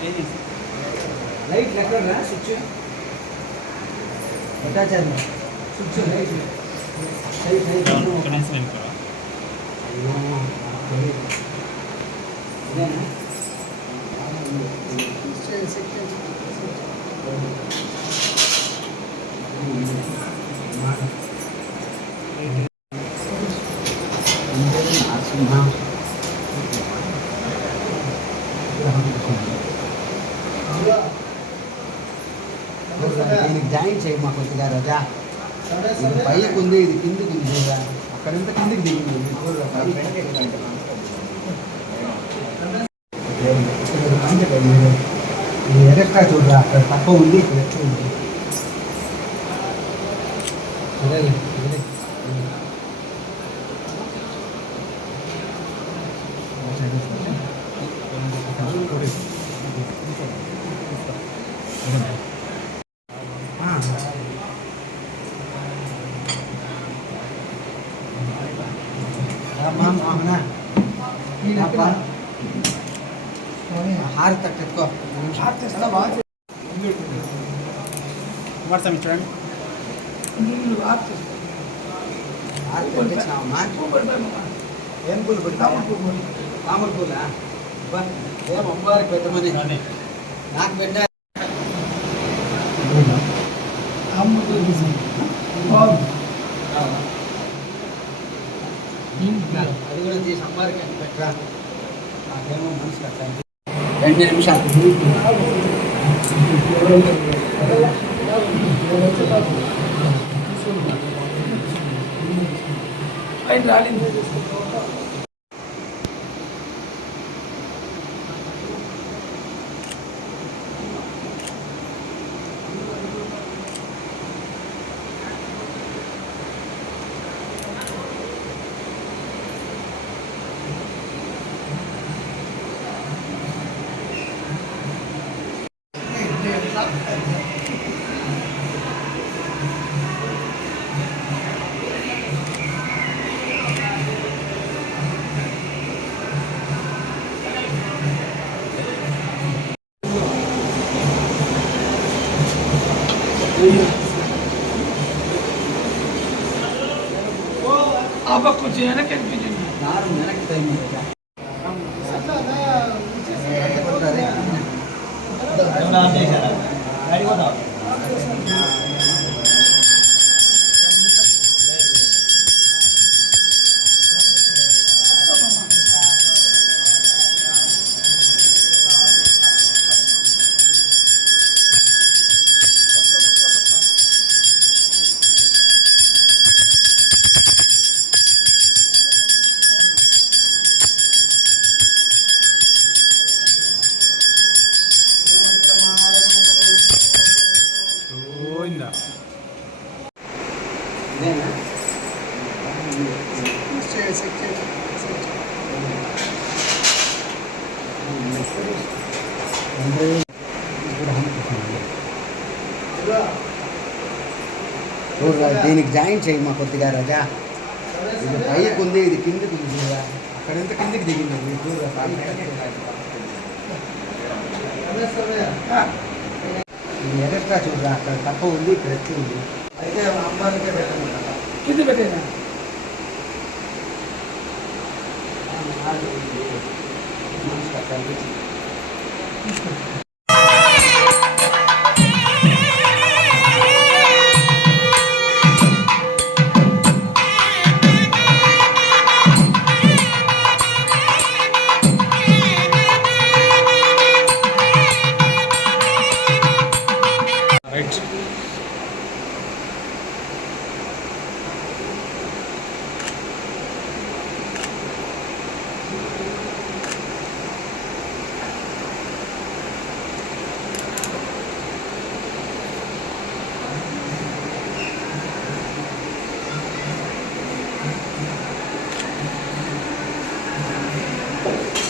Light వేసాయినా light ఎక్కడ switch ఎట్టాచారు స్విచ్ లైట్ లైట్ లైట్. అయ్యో. ఇదేనా? రజా. ఇది పైకి ఉంది ఇది కిందికి ఉంది చూడరా అక్కడంతా కిందికి దిగింది ఇది చూడరా చూడరా? అక్కడ తక్కువ ఉంది ఇక్కడ ఎక్కువ ఉంది? అమ్మా, అవునా? అప్ప. హార తట్టెత్తుకో వాట్సాప్ చూడండి హార తట్టించినావమ్మా ఏం పూలు పెట్టావా మామూలు పూలా అబ్బా, ఏం అమ్మవారికి పెట్టమని నాకు పెట్టా రెండు నిమిషాలు ఆ దీనికి జాయిన్ చేయమ్మా కొద్దిగా రజా ఇది పైకి ఉంది ఇది కిందికి ఉంది చూడరా అక్కడంతా కిందికి దిగింది ఇది చూడరా పైకి ఇది ఎగస్ట్రా చూడరా అక్కడ తక్కువ ఉంది ఇక్కడ ఎక్కువ ఉంది అయితే అమ్మాయికే పెట్టమంటారా కింద పెట్టేదా రైట్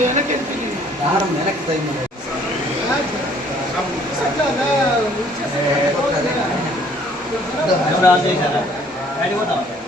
వెనక్కి వెళ్ళిపోయింది దారం వెనక్కి పోయింది కనస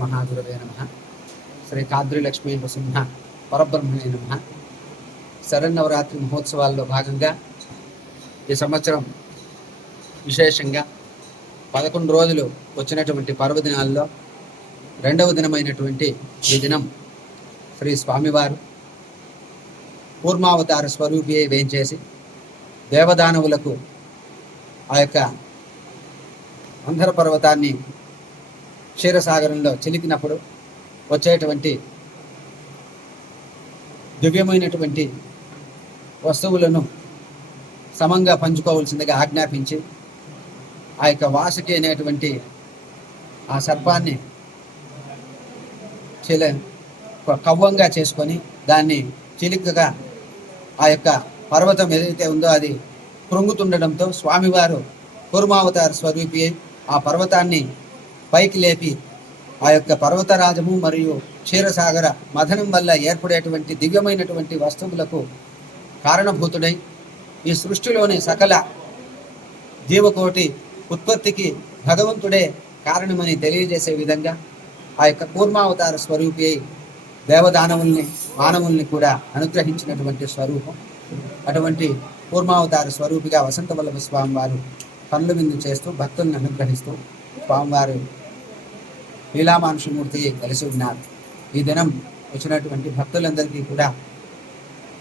మహాగురవే నమ. శ్రీ కాద్రి లక్ష్మీ నృసింహ పరబ్రహ్మణే నమ. శరన్నవరాత్రి మహోత్సవాల్లో భాగంగా ఈ సంవత్సరం విశేషంగా పదకొండు రోజులు వచ్చినటువంటి పర్వదినాల్లో రెండవ దినమైనటువంటి ఈ దినం శ్రీ స్వామివారు కూర్మావతార స్వరూపి వేయించేసి దేవదానవులకు ఆ యొక్క అంధర పర్వతాన్ని క్షీరసాగరంలో చిలికినప్పుడు వచ్చేటువంటి దివ్యమైనటువంటి వస్తువులను సమంగా పంచుకోవాల్సిందిగా ఆజ్ఞాపించి ఆ యొక్క వాసుకి అనేటువంటి ఆ సర్పాన్ని చిల కవ్వంగా చేసుకొని దాన్ని చిలికగా ఆ యొక్క పర్వతం ఏదైతే ఉందో అది కృంగుతుండడంతో స్వామివారు కూర్మావతార స్వరూపి ఆ పర్వతాన్ని పైకి లేపి ఆ యొక్క పర్వతరాజము మరియు క్షీరసాగర మథనం వల్ల ఏర్పడేటువంటి దివ్యమైనటువంటి వస్తువులకు కారణభూతుడై ఈ సృష్టిలోని సకల జీవకోటి ఉత్పత్తికి భగవంతుడే కారణమని తెలియజేసే విధంగా ఆ యొక్క కూర్మావతార స్వరూపి అయి దేవదానవుల్ని మానవుల్ని కూడా అనుగ్రహించినటువంటి స్వరూపం. అటువంటి కూర్మావతార స్వరూపిగా వసంత వల్లభ స్వామివారు కనుల విందు చేస్తూ భక్తుల్ని అనుగ్రహిస్తూ స్వామివారు లీలామానుషమూర్తి కలిసి ఉన్నారు. ఈ దినం వచ్చినటువంటి భక్తులందరికీ కూడా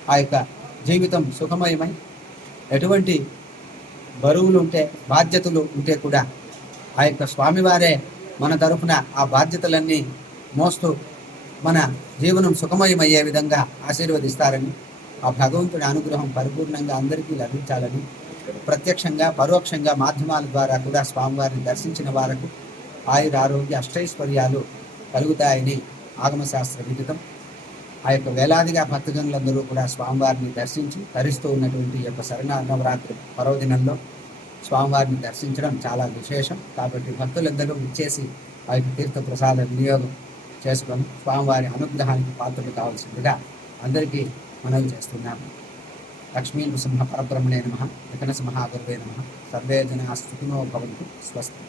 ఆ యొక్క జీవితం సుఖమయమై ఎటువంటి బరువులు ఉంటే బాధ్యతలు ఉంటే కూడా ఆ యొక్క స్వామివారే మన తరఫున ఆ బాధ్యతలన్నీ మోస్తూ మన జీవనం సుఖమయమయ్యే విధంగా ఆశీర్వదిస్తారని ఆ భగవంతుడి అనుగ్రహం పరిపూర్ణంగా అందరికీ లభించాలని ప్రత్యక్షంగా పరోక్షంగా మాధ్యమాల ద్వారా కూడా స్వామివారిని దర్శించిన వారకు ఆయుర ఆరోగ్య అష్టైశ్వర్యాలు కలుగుతాయని ఆగమశాస్త్ర విదితం. ఆ యొక్క వేలాదిగా భక్తజనులందరూ కూడా స్వామివారిని దర్శించి తరిస్తూ ఉన్నటువంటి యొక్క శరణ నవరాత్రి పర్వదినంలో స్వామివారిని దర్శించడం చాలా విశేషం. కాబట్టి భక్తులందరూ ఇచ్చేసి ఆ యొక్క తీర్థ ప్రసాద వినియోగం చేసుకొని స్వామివారి అనుగ్రహానికి పాత్రలు కావాల్సిందిగా అందరికీ మనవి చేస్తున్నాము. లక్ష్మీ నృసింహ పరబ్రహ్మణే నమ వికనస నమ. సర్వే జనా స్థితినో భవంతు స్వస్తి.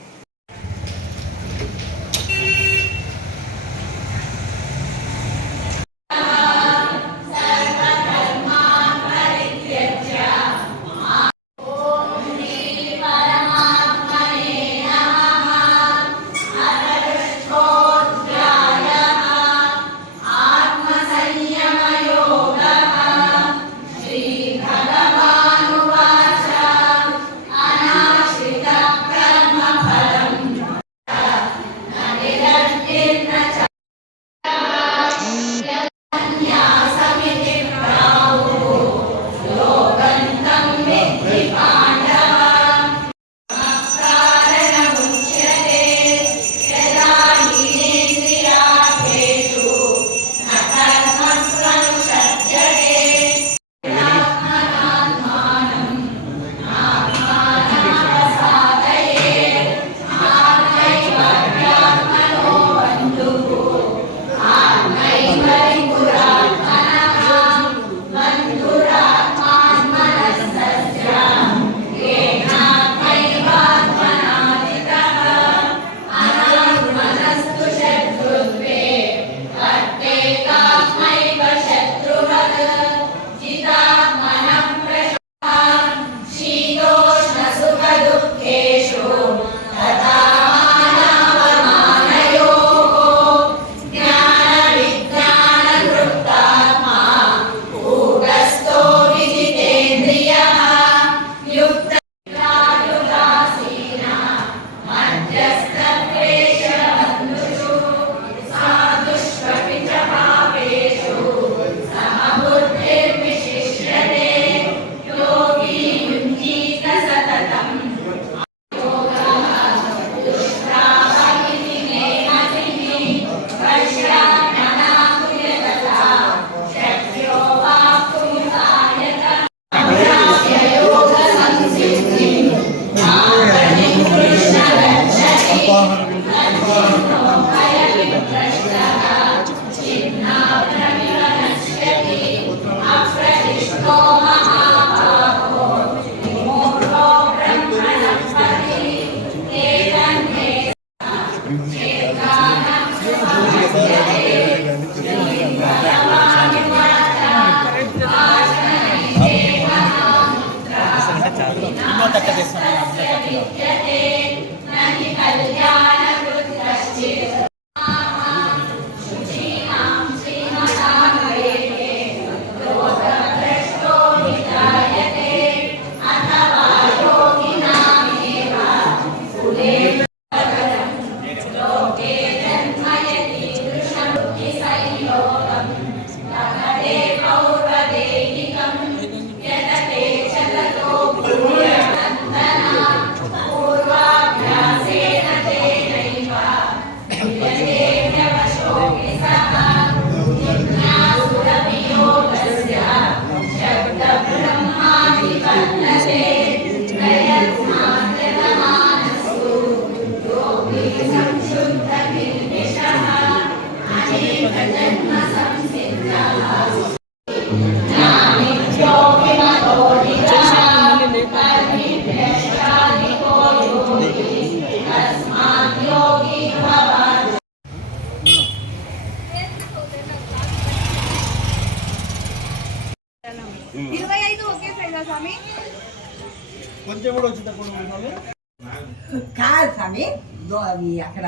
కాదు స్వామి దో- అవి అక్కడ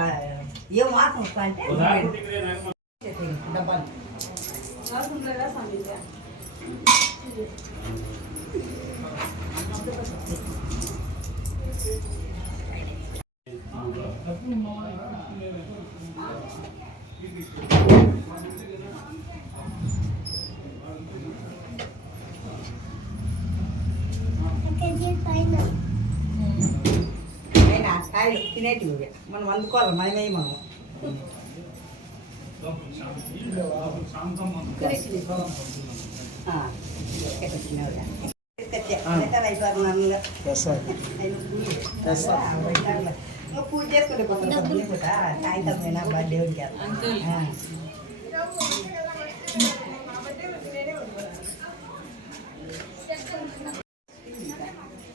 ఏం వాసన వస్తా అంటే డబ్బాలు అయినా కాయలు తినేటివి. మనం అందుకోవాలి మనమే మనం పూజ. చేసుకుంటే సాయంత్రం దేవుడికి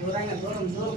దూరంగా దూరం దూరం.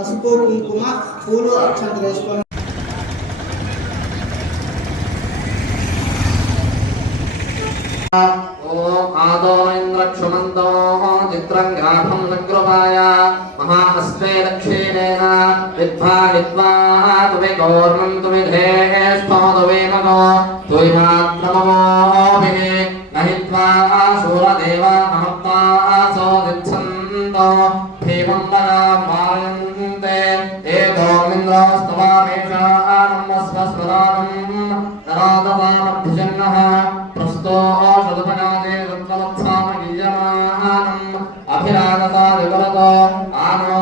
పసుపు కుంకుమ పూలు అక్షంతలు వేసుకొని ఓం ఆదో ఇంద్రక్షుమంతో చిత్రం గ్రాఫం సంగృహాయ మహాహస్తే దక్షిణేన విద్వా విద్వా తుమి గౌర్ణం తుమి ధేష్టో తుమి ఏతోమింద్రోస్తవామేషానమస్వస్వరానం నరాదవామభుజన్నః ప్రస్తో శతపనాదే రత్నవత్సామగీయమానం అభిరాగతా వివరతో ఆనో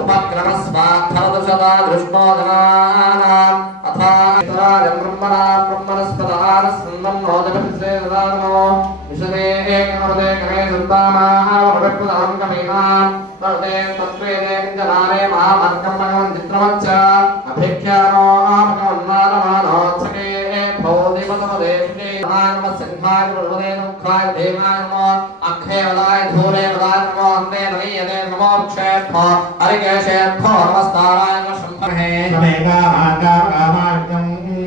ఉపక్రమస్వార్థరదశతా అథా బ్రహ్మణా కమే కింజనారే మహామర్గం భగవన్ చిత్రమచ్చ అభిఖ్యానో భగవన్మానమానోత్సకే భౌదిపదమదేశే నమ సింహాయ ప్రభుదే ముఖాయ దేవాయ నమో అక్షేవలాయ ధూరే వదాయ నమో అందే నవీయతే నమో క్షేత్రో హరికేశేత్రో నమస్తారాయ నమ శంభే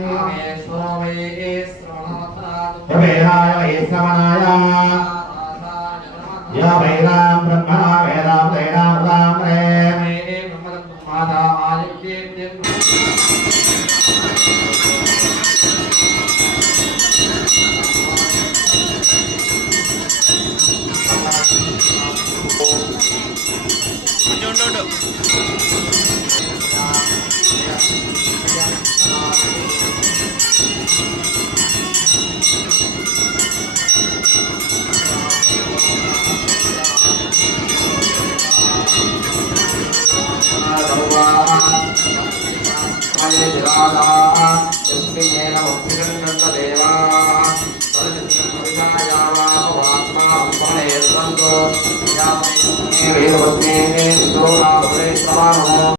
రామేశ్వరో వై శ్రవణవత్రాదు వేదాయ వైశ్రవణాయ య వైరాం